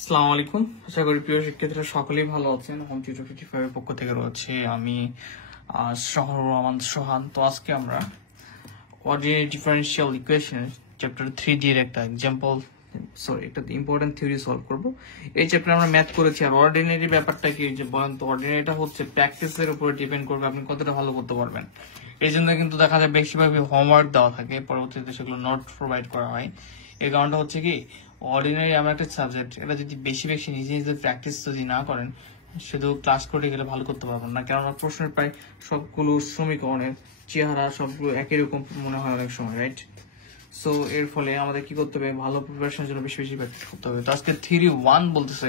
আসসালামু আলাইকুম, আশা করি প্রিয় শিক্ষার্থীরা সকলেই ভালো আছেন। হোম টিউটর 55 এর পক্ষ থেকে রয়েছে আমি শহরুর রহমান সোহান। তো আজকে আমরা অর্ডিনারি ডিফারেনশিয়াল ইকুয়েশনের চ্যাপ্টার 3D এর একটা একটা ইম্পর্টেন্ট থিওরি সলভ করব। এই চ্যাপ্টারে আমরা ম্যাথ করেছি। আর অর্ডিনারি ব্যাপারটা কি যে বলেন তো, অর্ডিনারিটা হচ্ছে প্র্যাকটিসের উপরে ডিপেন্ড করবে আপনি কতটা ভালো করতে পারবেন। এই জন্য কিন্তু দেখা যায় বেশিরভাগই হোমওয়ার্ক দেওয়া থাকে, পরবর্তীতে সেগুলো নোট প্রোভাইড করা হয়। এই কারণটা হচ্ছে কি, অর্ডিনারি আমার একটা সাবজেক্ট, এটা যদি বেশি বেশি নিজে নিজে প্র্যাকটিস যদি না করেন, শুধু ক্লাস করে গেলে ভালো করতে পারবেন না। কেননা প্রশ্নের প্রায় সবগুলো সমীকরণের চেহারা সবগুলো একই রকম মনে হয় অনেক সময়, রাইট? সো এর ফলে আমাদের কি করতে হবে, ভালো প্রিপারেশনের জন্য বেশি বেশি প্র্যাকটিস করতে হবে। তো আজকে থিওরি 1 বলতেছে,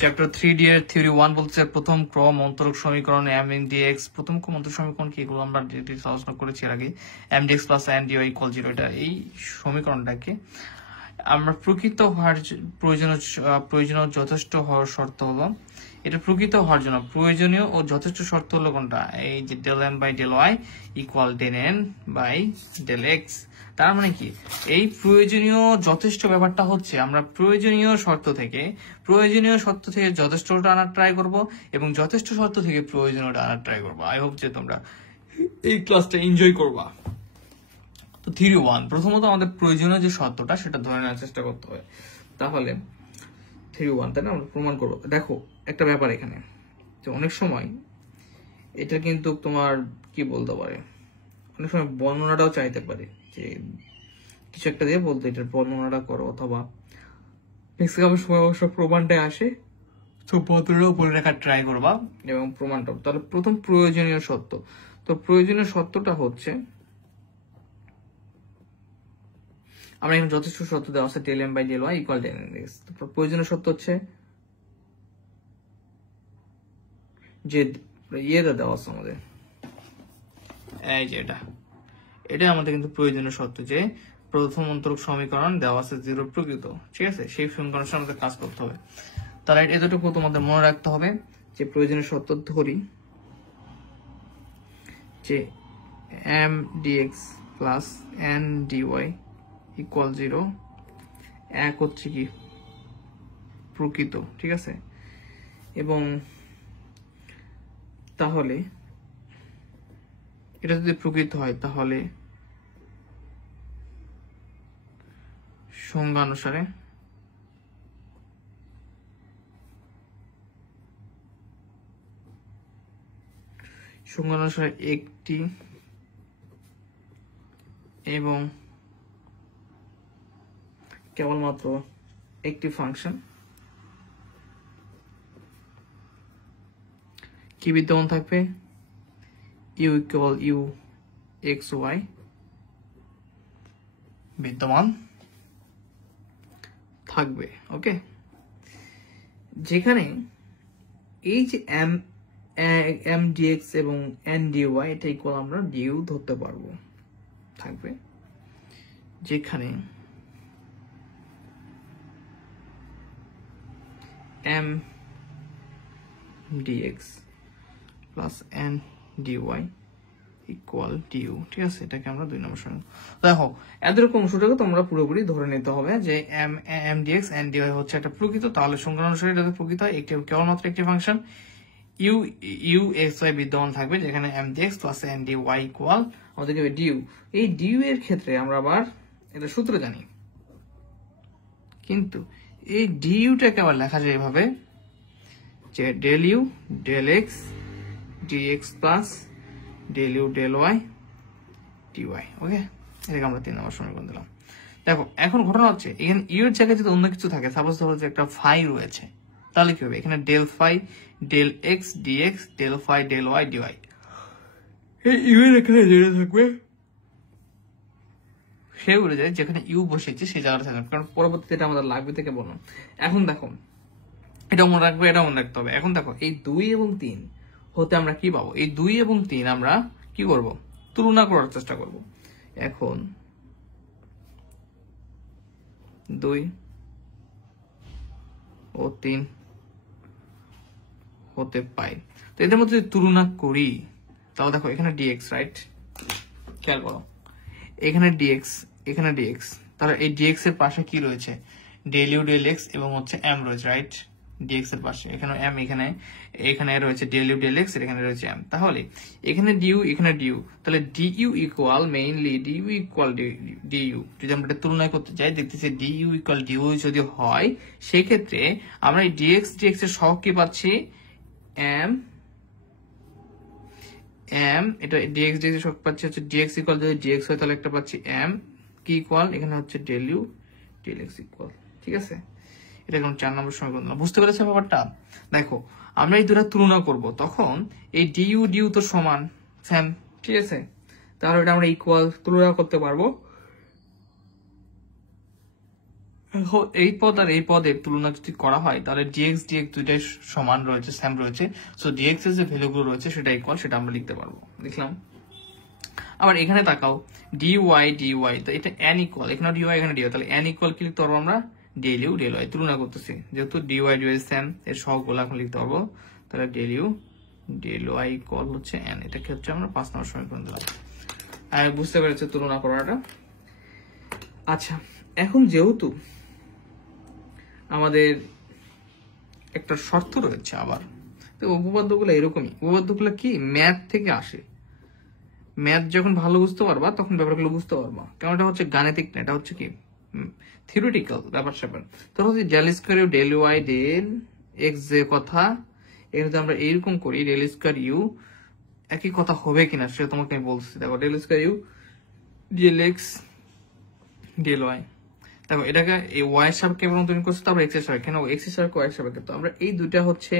চ্যাপ্টার 3D এর থিওরি 1 বলতেছে প্রথম ক্রম অন্তরক সমীকরণ mdx। প্রথম ক্রম অন্তরক সমীকরণ কি, এগুলো আমরা আলোচনা করেছি এর আগে। mdx প্লাস ndy ইকুয়াল 0, এটা এই সমীকরণটাকে আমরা প্রকৃত হওয়ার প্রয়োজনীয় যথেষ্ট হওয়ার শর্ত হলো, এটা প্রকৃত হওয়ার জন্য প্রয়োজনীয় ও যথেষ্ট শর্ত হলো কোনটা, এই যে del m by del y equal del n by del x। তার মানে কি, এই প্রয়োজনীয় যথেষ্ট ব্যাপারটা হচ্ছে আমরা প্রয়োজনীয় শর্ত থেকে যথেষ্টটা আনার ট্রাই করব এবং যথেষ্ট শর্ত থেকে প্রয়োজনীয়টা আনার ট্রাই করবো। আই হোপ যে তোমরা এই ক্লাসটা এনজয় করবা। তো থিওরি 1, প্রথমত আমাদের প্রয়োজনীয় যে শর্তটা সেটা ধরে নেওয়ার চেষ্টা করতে হবে। তাহলে থিওরি 1 তাই না, আমরা প্রমাণ করবো। দেখো একটা ব্যাপার এখানে, যে অনেক সময় এটা কিন্তু তোমার কি বলতে পারে, অনেক সময় বর্ণনাটাও চাইতে পারে, যে কিছু একটা দিয়ে বলতে এটার বর্ণনাটা করো, অথবা ম্যাক্সিমাম সময় অবশ্য প্রমাণটাই আসে। তো পত্রটাও বলে রাখার ট্রাই করবা এবং প্রমাণটাও। তাহলে প্রথম প্রয়োজনীয় সত্য, তো প্রয়োজনীয় সত্যটা হচ্ছে, আমরা এখানে যথেষ্ট শর্ত দেওয়া আছে del m by del y equal del n। প্রয়োজনীয় শর্ত হচ্ছে যে ইয়েটা দেওয়া আছে আমাদের, এই যে এটা আমাদের কিন্তু প্রয়োজনীয় শর্ত, যে প্রথম অন্তরক সমীকরণ দেওয়া আছে 0 প্রকৃত, ঠিক আছে? সেই সমীকরণের সাথে আমাদের কাজ করতে হবে। তাহলে এতটুকু তোমাদের মনে রাখতে হবে, যে প্রয়োজনীয় শর্ত ধরি যে m dx plus n dy equal 0, এক হচ্ছে কি প্রকৃত, ঠিক আছে? এবং তাহলে এটা যদি প্রকৃত হয়, তাহলে সংজ্ঞা অনুসারে একটি এবং কেবলমাত্র একটি ফাংশন কি বিদ্যমান থাকবে, u equal u x y বিদ্যমান থাকবে। ওকে, যেখানে এই যে m dx এবং n dy এটা ইকুয়াল আমরা du ধরতে পারবো থাকবে, যেখানে m dx plus n dy equal du, ঠিক আছে? এটাকে আমরা 2 নম্বর সমীকরণ। দেখো এরকম অংশটাকে তোমরা পুরোপুরি ধরে নিতে হবে যে m dx n dy হচ্ছে একটা প্রকৃত, তাহলে সংজ্ঞা অনুসারে এটা প্রকৃত হয়, একটি কেবলমাত্র একটি ফাংশন u x y বিদ্যমান থাকবে, যেখানে m dx plus n dy equal আমাদেরকে du। এই du এর ক্ষেত্রে আমরা আবার এটা সূত্র জানি, কিন্তু এই duটাকে আবার লেখা যায় এভাবে, যে del u del x dx plus del u del y dy। ওকে, এটাকে আমরা 3 নম্বর সমীকরণ দিলাম। দেখো এখন ঘটনা হচ্ছে, এখানে u এর জায়গায় যদি অন্য কিছু থাকে, সাপোজ ধরো যে একটা ফাই রয়েছে, তাহলে কি হবে, এখানে del phi del x dx del phi del y dy, এই u এর এখানে যেটা থাকবে সে উড়ে যায়, যেখানে u বসেছে সেই জায়গাটা থাকবে, কারণ পরবর্তীতে এটা আমাদের লাগবে থেকে বললাম। এখন দেখো এটা মনে রাখবে, এটা মনে রাখতে হবে। এখন দেখো এই 2 এবং 3 হতে আমরা কি পাবো, এই 2 এবং 3 আমরা কি করব, তুলনা করার চেষ্টা করব। এখন 2 ও 3 হতে পাই, তো এদের মধ্যে যদি তুলনা করি, তাহলে দেখো এখানে dx, রাইট? খেয়াল করো, এখানে dx, এখানে dx, তাহলে এই dx এর পাশে কি রয়েছে, ডেল ইউ ডেল এক্স এবং হচ্ছে এম রয়েছে, রাইট? ডিএক্স এর পাশে এখানে এম, এখানে রয়েছে ডেল ইউ ডেল এক্স, এখানে রয়েছে এম। তাহলে এখানে ডিউ, এখানে ডিউ, তাহলে DU equal mainly DU equal DU. যদি আমরা এটা তুলনা করতে চাই, দেখতেছি ডিইউ ইকুয়াল ডিইউ যদি হয়, সেক্ষেত্রে আমরা এই ডিএক্স ডিএক্স এর সহগ কি পাচ্ছি? এম এম, এটা ডিএক্স ডিএক্স এর সহগ পাচ্ছি হচ্ছে ডিএক্স ইকুয়াল, যদি ডিএক্স হয় তাহলে একটা পাচ্ছি এম কি ইকুয়াল, এখানে হচ্ছে del u del x equal. ঠিক আছে, এটা এখন 4 নম্বর সমীকরণ। বুঝতে পেরেছেন ব্যাপারটা? দেখো আমরা এই দুটো তুলনা করব, তখন এই ডিইউ ডিইউ তো সমান সেম, ঠিক আছে? তাহলে এটা আমরা ইকুয়াল তুলনা করতে পারবো। এই পদ আর এই পদের তুলনা যদি করা হয়, তাহলে ডিএক্স ডিএক্স দুইটাই সমান রয়েছে, সেম রয়েছে। সো ডিএক্স এর যে ভ্যালুগুলো রয়েছে সেটা ইকুয়াল, সেটা আমরা লিখতে পারবো। দেখলাম। আবার এখানে তাকাও, ডিওয়াই ডিওয়াই, তো এটা এন ইকুয়াল, এখানে ডিওয়াই এখানে ডিওয়াই, তাহলে এন ইকুয়াল কি লিখতে পারবো আমরা? Del u del y. তুলনা করতেছি যেহেতু ডিওয়াই ডিওয়াই সেম, এর সহগগুলো এখন লিখতে পারবো। তাহলে del u del y equal হচ্ছে এন। এটাকে হচ্ছে আমরা 5 নম্বর সমীকরণ দিলাম। আর বুঝতে পেরেছে তুলনা করাটা? আচ্ছা, এখন যেহেতু আমাদের একটা শর্ত রয়েছে, আবার তো উপপাদ্যগুলো এরকমই, উপপাদ্যগুলো কি ম্যাথ থেকে আসে। ম্যাথ যখন ভালো বুঝতে পারবা তখন ব্যাপারগুলো বুঝতে পারবা, কারণ এটা হচ্ছে গাণিতিক না, এটা হচ্ছে কি থিওরিটিক্যাল ব্যাপার স্যাপার। তো হচ্ছে del square u del y del x যে কথা, এখানে আমরা এইরকম করি ডেল স্কয়ার ইউ, একই কথা হবে কিনা সেটা তোমাকে আমি বলছি। দেখো del square u del x del y, দেখো এটাকে এই ওয়াই এর সাপেক্ষে রূপান্তরিত করছি, তারপর এক্স এর সাপেক্ষে, কেন এক্স এর সাপেক্ষে ওয়াই এর সাপেক্ষে। তো আমরা এই দুইটা হচ্ছে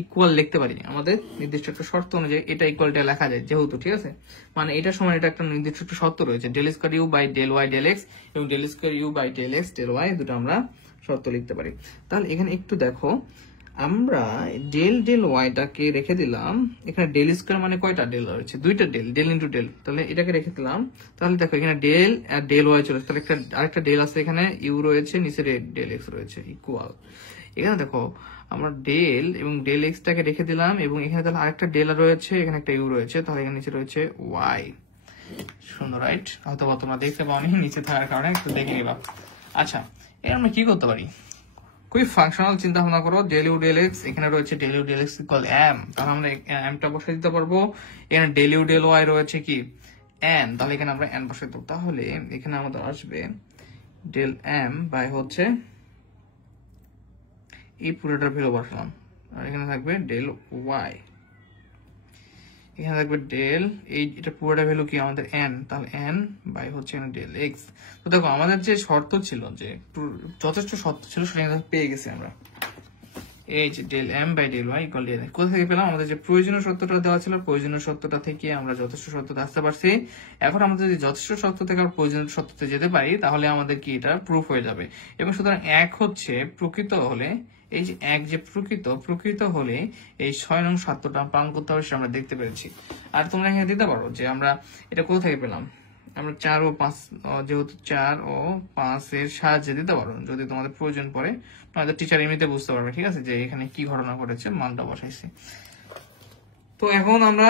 ইকুয়াল লিখতে পারি আমাদের নির্দিষ্ট একটা শর্ত অনুযায়ী, এটা ইকুয়ালটা লেখা যায় যেহেতু, ঠিক আছে? মানে এটা সমান এটা একটা নির্দিষ্ট একটা শর্ত রয়েছে, del square u by del y del x এবং del square u by del x del y, দুটো আমরা শর্ত লিখতে পারি। তাহলে এখানে একটু দেখো, আমরা ডেল ডেল ওয়াইটাকে রেখে দিলাম, এখানে ডেল স্কয়ার মানে কয়টা ডেল রয়েছে? দুইটা ডেল, ডেল ইন্টু ডেল, তাহলে এটাকে রেখে দিলাম। তাহলে দেখো এখানে ডেল আর ডেল ওয়াই চলে, তাহলে আরেকটা ডেল আছে, এখানে ইউ রয়েছে, নিচে ডেল এক্স রয়েছে ইকুয়াল। এখানে দেখো আমরা ডেল এবং ডেল এক্সটাকে রেখে দিলাম, এবং এখানে তাহলে আরেকটা ডেল রয়েছে, এখানে একটা ইউ রয়েছে, তাহলে এখানে নিচে রয়েছে ওয়াই। সুন্দর, রাইট? হয়তো তোমরা দেখতে পাওনি নিচে থাকার কারণে, একটু দেখে নিলাম। আচ্ছা, এর আমরা কি করতে পারি? খুবই ফাংশনাল চিন্তা ভাবনা করো, ডেল ইউ ডেল এক্স, এখানে রয়েছে del u del x equal m, তাহলে আমরা এমটা বসিয়ে দিতে পারবো। এখানে ডেল ইউ ডেল ওয়াই রয়েছে কি এন, তাহলে এখানে আমরা এন বসিয়ে দেবো। তাহলে এখানে আমাদের আসবে ডেল এম বাই হচ্ছে এই পুরোটার ভ্যালু বসালাম, আর এখানে থাকবে ডেল ওয়াই, এখানে থাকবে ডেল, এটা পুরোটা ভ্যালু কি আমাদের এন, তাহলে এন বাই হচ্ছে ডেল এক্স। তো দেখো আমাদের যে শর্ত ছিল, যে যথেষ্ট শর্ত ছিল, সেটা পেয়ে গেছি আমরা। এই যে del m by del y equal del, কোথা থেকে পেলাম? আমাদের যে প্রয়োজনীয় শর্তটা দেওয়া ছিল, প্রয়োজনীয় শর্তটা থেকে আমরা যথেষ্ট শর্ততে আসতে পারছি। এখন আমাদের যদি যথেষ্ট শর্ত থেকে আমরা প্রয়োজনীয় শর্ততে যেতে পারি, তাহলে আমাদের কি এটা প্রুফ হয়ে যাবে। এবং সুতরাং এক হচ্ছে প্রকৃত হলে, এই যে এক যে প্রকৃত হলে এই 6 নং শর্তটা পালন করতে হবে, সেটা আমরা দেখতে পেরেছি। আর তোমরা এখানে দিতে পারো যে আমরা এটা কোথা থেকে পেলাম, আমরা 4 ও 5, যেহেতু 4 ও 5 এর সাহায্যে দিতে পারো যদি তোমাদের প্রয়োজন পড়ে, তোমাদের টিচার এমনিতে বুঝতে পারবে, ঠিক আছে, যে এখানে কি ঘটনা ঘটেছে, মানটা বসাইছে। তো এখন আমরা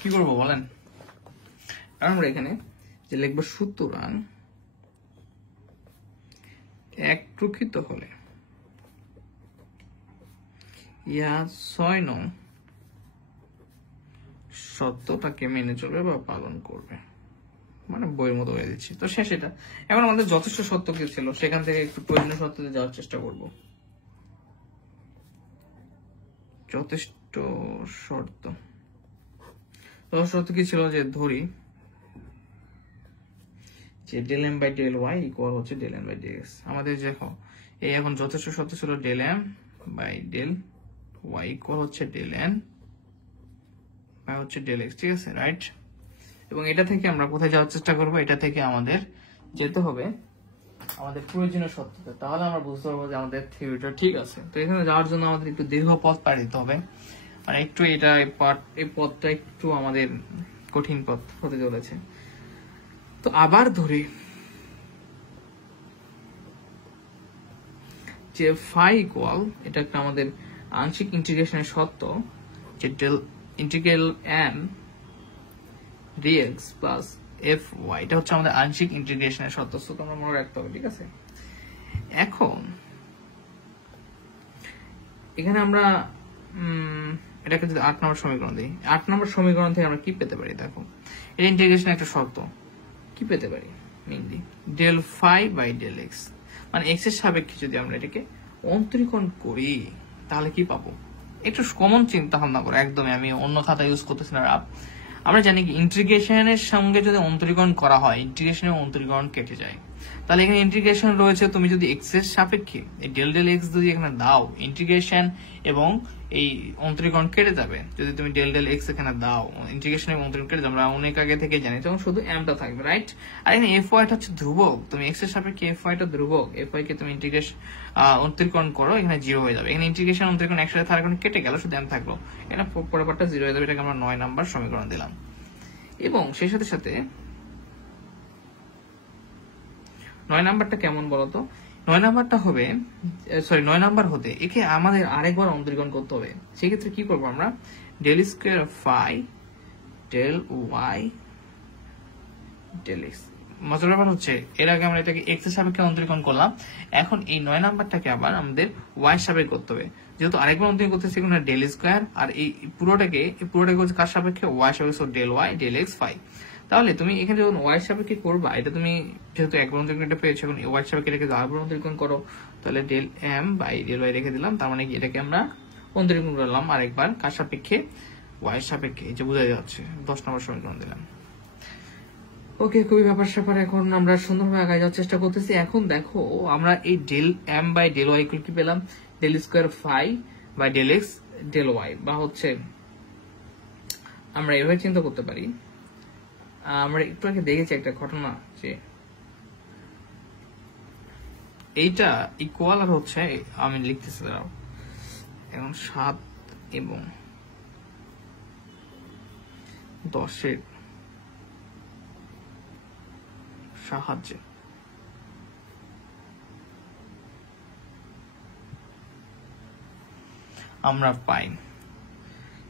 কি করবো বলেন? আমরা এখানে যে লিখবো, সুতরাং এক প্রকৃত হলে ইহা 6 নং শর্তটাকে মেনে চলবে বা পালন করবে, মানে বইয়ের মতো হয়ে দিচ্ছি। তো শেষ এটা। এখন আমাদের যথেষ্ট শর্ত কি ছিল, সেখান থেকে একটু প্রয়োজনীয় শর্ততে যাওয়ার চেষ্টা করব। যথেষ্ট শর্ত কি ছিল, যে ধরি যে del m by del y equal হচ্ছে del m by del x. আমাদের দেখো এই এখন যথেষ্ট শর্ত ছিল del m by del y equal হচ্ছে ডেল এন বাই হচ্ছে ডেল এক্স, ঠিক আছে, রাইট? এবং এটা থেকে আমরা কোথায় যাওয়ার চেষ্টা করবো? এটা থেকে আমাদের যেতে হবে আমাদের প্রয়োজনীয় শর্ততে, তাহলে আমরা বুঝতে পারবো যে আমাদের থিওরিটা ঠিক আছে। তো এখানে যাওয়ার জন্য আমাদের একটু দীর্ঘ পথ পাড়ি দিতে হবে, আর একটু এই পথটা একটু আমাদের কঠিন পথ হতে চলেছে। তো আবার ধরি যে ফাই ইকুয়াল, এটা একটা আমাদের আংশিক ইন্টিগ্রেশনের শর্ত, যে del integral n dx plus f y, এটা হচ্ছে আমাদের আংশিক ইন্টিগ্রেশনের শর্ত, তো তোমরা মনে রাখতে হবে, ঠিক আছে। এখন এখানে আমরা এটাকে যদি 8 নম্বর সমীকরণ দিই, 8 নম্বর সমীকরণ থেকে আমরা কি পেতে পারি? দেখো, এটা ইন্টিগ্রেশন একটা শর্ত, কি পেতে পারি mainly del phi by del x, মানে এক্স এর সাপেক্ষে যদি আমরা এটাকে অন্তরীকরণ করি তাহলে কি পাবো? একটু কমন চিন্তা ভাবনা করো, একদমই আমি অন্য খাতা ইউজ করতেছি না। আমরা জানি কি ইন্টিগ্রেশনের সঙ্গে যদি অন্তরীকরণ করা হয়, ইন্টিগ্রেশনের অন্তরীকরণ কেটে যায়। তাহলে এখানে ইন্টিগ্রেশন রয়েছে, তুমি যদি এক্স এর সাপেক্ষে এই ডেল ডেল এক্স যদি এখানে দাও, ইন্টিগ্রেশন এবং এই অন্তরীকরণ কেটে যাবে। যদি তুমি ডেল ডেল এক্স এখানে দাও, ইন্টিগ্রেশন এবং অন্তরীকরণ কেটে যাবে, আমরা অনেক আগে থেকে জানি, তখন শুধু এমটা থাকবে, রাইট? আর এখানে এফ ওয়াইটা হচ্ছে ধ্রুবক, তুমি এক্স এর সাপেক্ষে এফ ওয়াইটা ধ্রুবক, এফ ওয়াই কে তুমি ইন্টিগ্রেশন অন্তরীকরণ করো, এখানে 0 হয়ে যাবে। এখানে ইন্টিগ্রেশন অন্তরীকরণ একসাথে থাকার কারণে কেটে গেল, শুধু এম থাকলো, এখানে পরের পার্টটা 0 হয়ে যাবে। এটাকে আমরা 9 নাম্বার সমীকরণ দিলাম। এবং সেই সাথে সাথে 9 নাম্বারটা কেমন বলতো? 9 নাম্বারটা হবে, সরি 9 নাম্বার হতে একে আমাদের আরেকবার অন্তরীকরণ করতে হবে। সেক্ষেত্রে কি করবো আমরা? Del square phi del y del x. মজার ব্যাপার হচ্ছে এর আগে আমরা এটাকে এক্স এর সাপেক্ষে অন্তরীকরণ করলাম, এখন এই 9 নাম্বারটাকে আবার আমাদের ওয়াই সাপেক্ষে করতে হবে। যেহেতু আরেকবার অন্তরীকরণ করতে সেখানে ডেল স্কোয়ার, আর এই পুরোটাকে হচ্ছে কার সাপেক্ষে? ওয়াই সাপেক্ষে, del y del x phi. তাহলে তুমি এখানে যখন ওয়াই সাপেক্ষে করবা, এটা তুমি যেহেতু একবার অন্তরীকরণটা পেয়েছো, এখন ওয়াই সাপেক্ষে রেখে আরেকবার অন্তরীকরণ করো, তাহলে del m by del y রেখে দিলাম। তার মানে কি এটাকে আমরা অন্তরীকরণ করলাম আরেকবার কার সাপেক্ষে? ওয়াই সাপেক্ষে, এই যে বোঝা যাচ্ছে। 10 নম্বর সমীকরণ দিলাম। ওকে, খুবই ব্যাপার স্যাপার, এখন আমরা সুন্দরভাবে আগায় যাওয়ার চেষ্টা করতেছি। এখন দেখো, আমরা এই del m by del y কি পেলাম? Del square phi by del x del y, বা হচ্ছে আমরা এভাবে চিন্তা করতে পারি। আমরা একটু আগে দেখেছি একটা ঘটনা, যে এইটা ইকুয়াল আর হচ্ছে, আমি লিখতেছি দাঁড়াও, এখন 7 এবং 10-এর সাহায্যে আমরা পাই।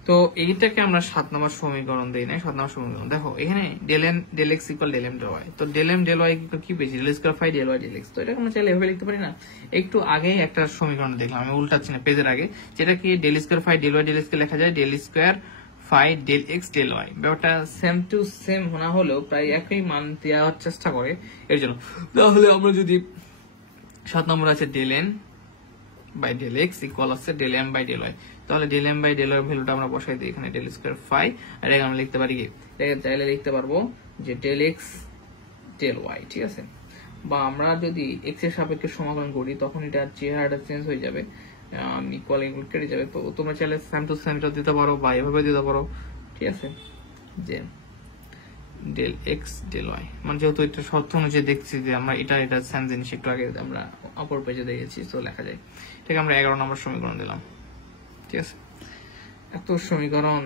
তো এইটাকে আমরা 7 নম্বর সমীকরণ দিই না, 7 নম্বর সমীকরণ। দেখো এখানে del n del x equal del m del y, তো ডেল এম ডেল ওয়াই কি পেয়েছি? Del square phi del y del x. তো এটা আমরা চাইলে এভাবে লিখতে পারি না? একটু আগে একটা সমীকরণ দেখলাম, আমি উল্টাচ্ছি না, পেজের আগে, যেটা কি del square phi del y del x কে লেখা যায় del square phi del x del y. ব্যাপারটা সেম টু সেম না হলেও প্রায় একই মান দেওয়ার চেষ্টা করে এর জন্য। তাহলে আমরা যদি 7 নম্বর আছে del n by del x equal আছে del m by del y, তাহলে del m by del y ভ্যালুটা আমরা বসাই দিই এখানে ডেল স্কয়ার ফাই, আর এখানে আমরা লিখতে পারি কি? চাইলে লিখতে পারবো যে ডেল এক্স ডেল ওয়াই, ঠিক আছে। বা আমরা যদি এক্স এর সাপেক্ষে সমাকলন করি, তখন এটা চেহারাটা চেঞ্জ হয়ে যাবে, ইকুয়াল ইকুয়াল কেটে যাবে। তো তোমরা চাইলে সেম টু সেম দিতে পারো বা এভাবে দিতে পারো, ঠিক আছে, যে ডেল এক্স ডেল ওয়াই, মানে যেহেতু এটা শর্ত অনুযায়ী দেখছি যে আমরা এটা সেম জিনিস একটু আগে আমরা অপর পেজে দেখেছি, তো লেখা যায়। ঠিক, আমরা 11 নম্বর সমীকরণ দিলাম, ঠিক আছে। এত সমীকরণ,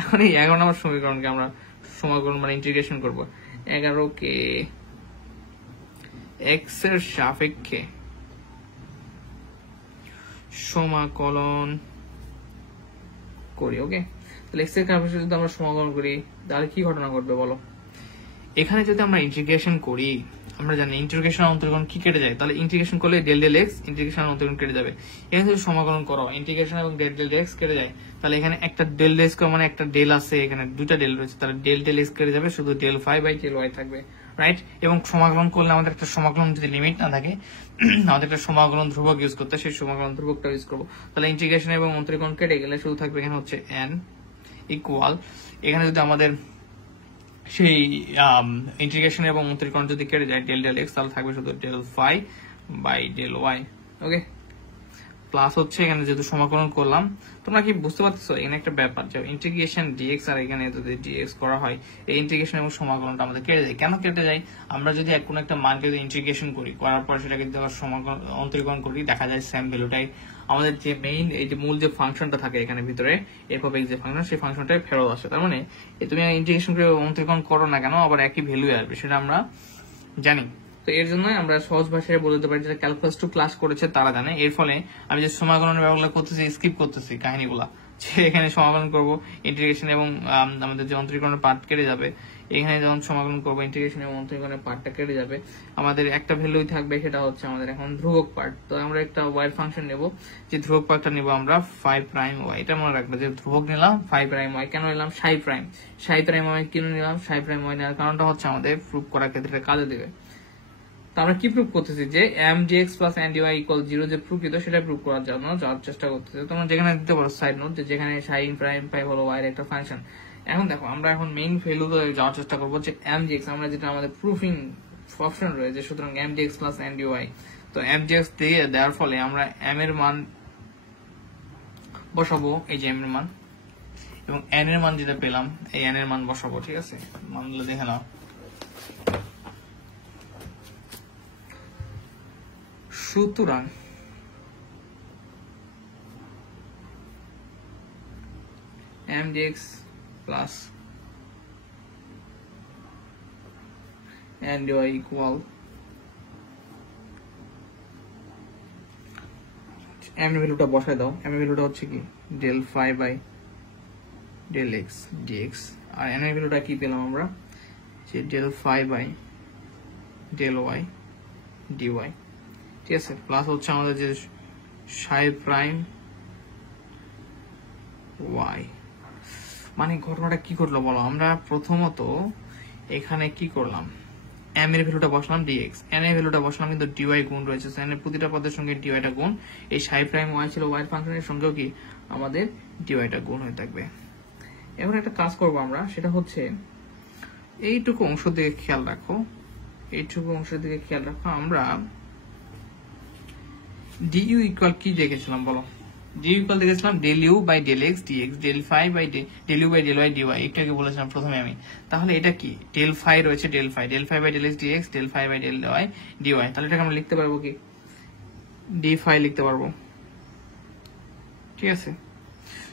এখন এই 11 নম্বর সমীকরণকে আমরা সমাকলন মানে ইন্টিগ্রেশন করবো। 11 কে এক্স এর সাপেক্ষে সমাকলন করি, ওকে। তাহলে এক্স এর সাপেক্ষে যদি আমরা সমাকলন করি তাহলে কি ঘটনা ঘটবে বলো? এখানে যদি আমরা ইন্টিগ্রেশন করি, আমরা জানি ইন্টিগ্রেশন অন্তরীকরণ কি কেটে যায়, তাহলে ইন্টিগ্রেশন করলে ডেল ডেল এক্স ইন্টিগ্রেশন অন্তরীকরণ কেটে যাবে। এখানে যদি সমাকলন করো ইন্টিগ্রেশন এবং ডেল ডেল এক্স কেটে যায়, তাহলে এখানে একটা ডেল ডেল এক্স মানে একটা ডেল আছে, এখানে দুইটা ডেল রয়েছে, তাহলে ডেল ডেল এক্স কেটে যাবে, শুধু del phi by del y থাকবে, রাইট। এবং সমাকলন করলে আমাদের একটা সমাকলন যদি লিমিট না থাকে, আমাদের একটা সমাকলন ধ্রুবক ইউজ করতে, সেই সমাকলন ধ্রুবকটা ইউজ করবো। তাহলে ইন্টিগ্রেশন এবং অন্তরীকরণ কেটে গেলে শুধু থাকবে এখানে হচ্ছে এন ইকুয়াল, এখানে যদি আমাদের সেই ইন্টিগ্রেশন এবং অন্তরীকরণ যদি কেটে যায় ডেল ডেল এক্স, তাহলে থাকবে শুধু del phi by del y, okay. Plus হচ্ছে এখানে যেহেতু সমাকলন করলাম, তোমরা কি বুঝতে পারতেছো এখানে একটা ব্যাপার, যে ইন্টিগ্রেশন ডিএক্স আর এখানে যদি ডিএক্স করা হয়, এই ইন্টিগ্রেশন এবং সমাকলনটা আমাদের কেটে যায়। কেন কেটে যায়? আমরা যদি কোনো একটা মানকে যদি ইন্টিগ্রেশন করি, করার পর সেটাকে দেওয়ার সমাকলন অন্তরীকরণ করি, দেখা যায় সেম ভ্যালুটাই আমাদের যে মেইন এই যে মূল যে ফাংশনটা থাকে এখানে ভিতরে এফ অফ এক্স যে ফাংশন, সেই ফাংশনটাই ফেরত আসে। তার মানে তুমি ইন্টিগ্রেশন করে অন্তরীকরণ করো না কেন, আবার একই ভ্যালু আসবে, সেটা আমরা জানি। তো এর জন্য আমরা সহজ ভাষায় বলে দিতে পারি, যেটা ক্যালকুলাস 2 ক্লাস করেছে তারা জানে। এর ফলে আমি যে সমাকলনের ব্যাপারগুলো করতেছি, স্কিপ করতেছি কাহিনীগুলা, যে এখানে সমাকলন করব ইন্টিগ্রেশন এবং আমাদের যে অন্তরীকরণের পার্ট কেটে যাবে, এখানে যখন সমাকলন করবো ইন্টিগ্রেশন এবং অন্তরীকরণের পার্টটা কেটে যাবে, আমাদের একটা ভ্যালুই থাকবে, সেটা হচ্ছে আমাদের এখন ধ্রুবক পার্ট। তো আমরা একটা ওয়াই ফাংশন নেব, যে ধ্রুবক পার্টটা নেব আমরা 5'y। এটা মনে রাখবো যে ধ্রুবক নিলাম 5'y। কেন নিলাম? সাই প্রাইম y কেন নিলাম? সাই''y নেওয়ার কারণটা হচ্ছে আমাদের প্রুফ করার ক্ষেত্রে কাজে দেবে। তো আমরা কি প্রুফ করতেছি? যে mdx প্লাস ndy ইকুয়াল 0 যে প্রুফিত, সেটা প্রুফ করার জন্য যাওয়ার চেষ্টা করতেছি। তোমরা যেখানে দিতে পারো সাইড নোট, যে যেখানে সাইন প্রাইম পাই হলো y এর একটা ফাংশন। এখন দেখো আমরা এখন মেইন ভ্যালুতে যাওয়ার চেষ্টা করবো, যে mdx আমরা যেটা আমাদের প্রুফিং অপশন রয়েছে, সুতরাং mdx প্লাস ndy। তো mdx দিয়ে দেওয়ার ফলে আমরা m এর মান বসাবো, এই যে m এর মান, এবং n এর মান যেটা পেলাম এই n এর মান বসাবো। ঠিক আছে, মানগুলো দেখে নাও। সুতরাং mdx plus ndy equal m এর ভ্যালুটা বসায় দাও। m এর ভ্যালুটা হচ্ছে কি del phi by del x dx, R n এর ভ্যালুটা কি পেলাম আমরা, যে del phi by del y dy। ঠিক আছে, প্লাস হচ্ছে আমাদের যে সাই প্রাইম y। মানে ঘটনাটা কি ঘটলো বলো? আমরা প্রথমত এখানে কি করলাম, m এর ভ্যালুটা বসালাম dx, n এর ভ্যালুটা বসালাম, কিন্তু dy গুণ রয়েছে, n এর প্রতিটা পদের সঙ্গে dy টা গুণ। এই সাই প্রাইম y ছিল y এর ফাংশনের সঙ্গেও কি আমাদের dy টা গুণ হয়ে থাকবে। এবার একটা কাজ করব আমরা, সেটা হচ্ছে এইটুকু অংশের দিকে খেয়াল রাখো, এইটুকু অংশের দিকে খেয়াল রাখো। আমরা du ইকুয়াল কি দেখেছিলাম বলো? du ইকুয়াল দেখেছিলাম del u by del x dx, del phi by del u by del y dy। একটু বলেছিলাম প্রথমে আমি। তাহলে এটা কি del phi রয়েছে, del phi by del x dx, del phi by del y dy। তাহলে এটাকে আমরা লিখতে পারবো কি d phi লিখতে পারবো। ঠিক আছে,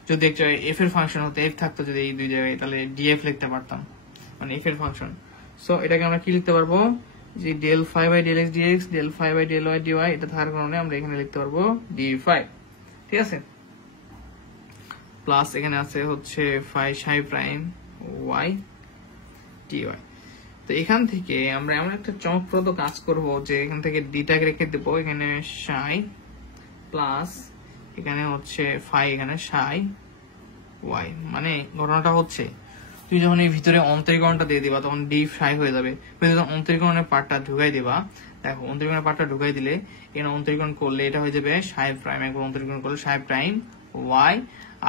যদি একটা f এর ফাংশন হতো, f থাকতো যদি এই দুই জায়গায়, তাহলে df লিখতে পারতাম, মানে f এর ফাংশন। সো এটাকে আমরা কি লিখতে পারবো, যে del phi by del x dx, del phi by del y dy, এটা থাকার কারণে আমরা এখানে লিখতে পারবো d phi। ঠিক আছে, প্লাস এখানে আছে হচ্ছে phi সাই প্রাইম y dy। তো এখান থেকে আমরা এমন একটা চমকপ্রদ কাজ করব, যে এখান থেকে ডিটাকে রেখে দেবো এখানে সাই, প্লাস এখানে হচ্ছে phi, এখানে সাই y। মানে ঘটনাটা হচ্ছে তুই যখন এই ভিতরে অন্তরীকরণটা দিয়ে দিবা, তখন d phi হয়ে যাবে। যখন অন্তরীকরণের পার্টটা ঢুকাই দিবা, দেখো অন্তরীকরণের পার্টটা ঢুকাই দিলে এখানে অন্তরীকরণ করলে এটা হয়ে যাবে সাই প্রাইম, একবার অন্তরীকরণ করলে সাই প্রাইম y,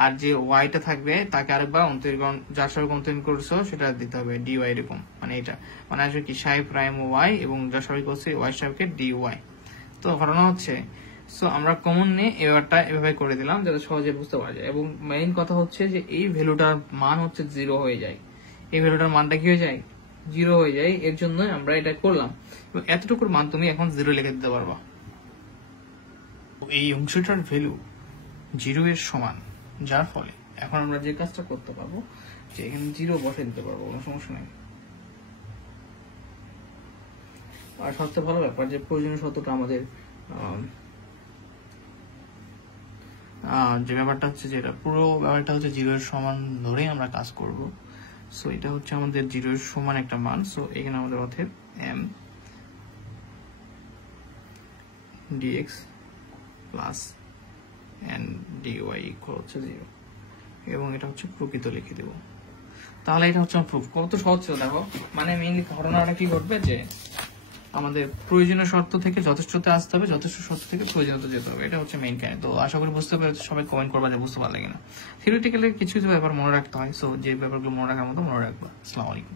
আর যে ওয়াইটা থাকবে তাকে আরেকবার অন্তরীকরণ, যার সাথে অন্তরীকরণ করছো সেটা দিতে হবে dy এরকম। মানে এটা মানে আসবে কি সাই প্রাইম y, এবং যার সাথে করছে y সাথে dy। তো ঘটনা হচ্ছে, সো আমরা কমন নিয়ে এবারটা এভাবে করে দিলাম যাতে সহজে বুঝতে পারা যায়। এবং মেইন কথা হচ্ছে যে এই ভ্যালুটার মান হচ্ছে 0 হয়ে যায়, এই ভ্যালুটার মানটা কি হয়ে যায় 0 হয়ে যায়। এর জন্য আমরা এটা করলাম, এবং এতটুকুর মান তুমি এখন 0 লিখে দিতে পারবা। এই অংশটার ভ্যালু 0 এর সমান, যার ফলে এখন আমরা যে কাজটা করতে পারবো, যে এখানে 0 বসে দিতে পারবো, কোনো সমস্যা নেই। আর সবচেয়ে ভালো ব্যাপার যে প্রয়োজনীয় শর্তটা আমাদের যে ব্যাপারটা হচ্ছে, যেটা পুরো ব্যাপারটা হচ্ছে 0 এর সমান ধরেই আমরা কাজ করব। সো এটা হচ্ছে আমাদের 0 এর সমান একটা মান। সো এখানে আমাদের অতএব m dx plus n dy equal হচ্ছে 0, এবং এটা হচ্ছে প্রকৃত লিখে দেব। তাহলে এটা হচ্ছে প্রুফ। কত সহজ ছিল দেখো। মানে মেইনলি ঘটনাটা কি ঘটবে, যে আমাদের প্রয়োজনীয় শর্ত থেকে যথেষ্টতে আসতে হবে, যথেষ্ট শর্ত থেকে প্রয়োজনীয়তা যেতে হবে। এটা হচ্ছে মেইন কাহিনী। তো আশা করি বুঝতে পেরেছো, সবাই কমেন্ট করবা যে বুঝতে পারলে কিনা। থিওরিটিক্যালি কিছু কিছু ব্যাপার মনে রাখতে হয়। সো যে ব্যাপারগুলো মনে রাখার মতো মনে রাখবা। আসসালামু আলাইকুম।